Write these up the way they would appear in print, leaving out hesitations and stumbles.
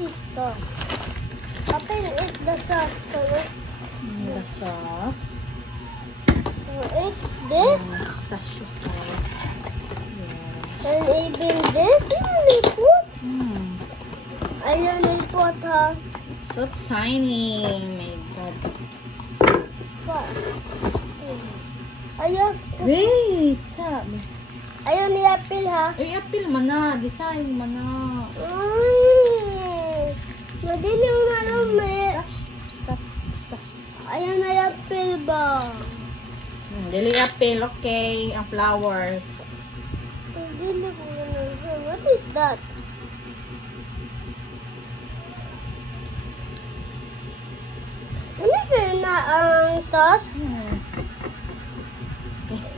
is sauce? Open it the sauce first. The sauce. So it's this. Pistachio sauce. Yes. And even this you put. Ayun ipot ha. It's so tiny. My God. What? Ayun. Wait, sabi. Ayun i-apil ha. Ay, apil man na. Design man na. Ay. Madili mo marami. Stop. Ayun na i-apil ba? Dili apil, okay. Ang flowers. Madili ko na. What is that? Ano kayo na ang sauce? Okay.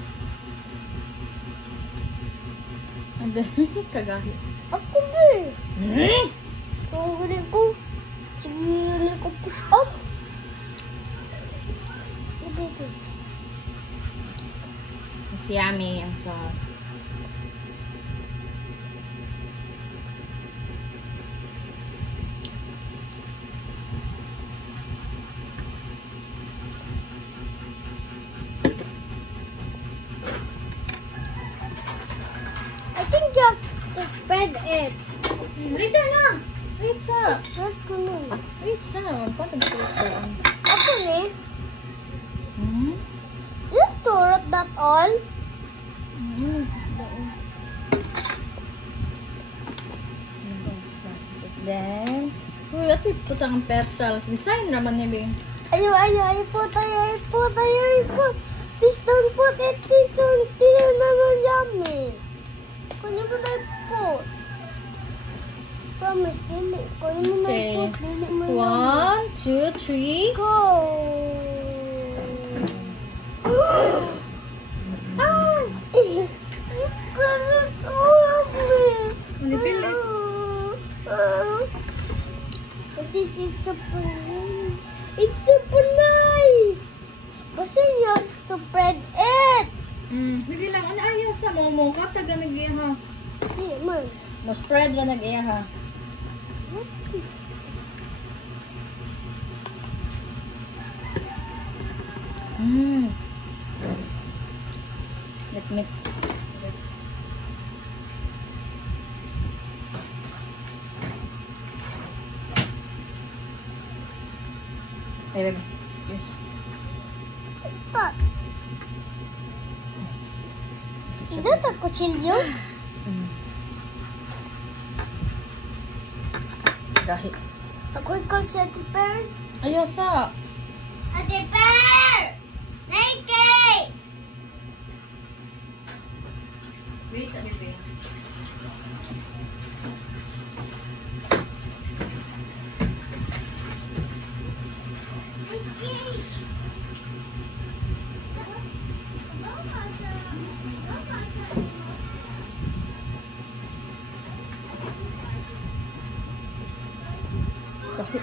Kagahi. Ako ba eh. Kung gani ko, sige ko push up. Look at this. It's yummy ang sauce. I think you have to spread it. Later na. Wait sa. Spread ko nun. Wait sa. Magpatag ko ito. Ako ni, you have to wrap that all. Then, uy, ito putang ang petals. Design naman niya, Bing. Ayo, put. Please don't put it. Please don't. Tingnan naman yummy. Kunin mo na put. Promise, dili. Kunin mo na Okay. put. Dili mo na. 1, 2, 3. Go. Ah! You got it all of me. Manipilit. This is super nice. It's super nice. Basta you have to spread it. Hindi lang. Ano ayaw sa mo? Katag na nag-iya ha. Hey, man. Mo-spread na nag-iya ha. What is Let me... Ay, baby. Excuse. that? Is that a cuchillo? Gahi. Ako'y call si Ate Pear. Ayaw sa... Ate Pear! Nike! Wait, baby. Gahi.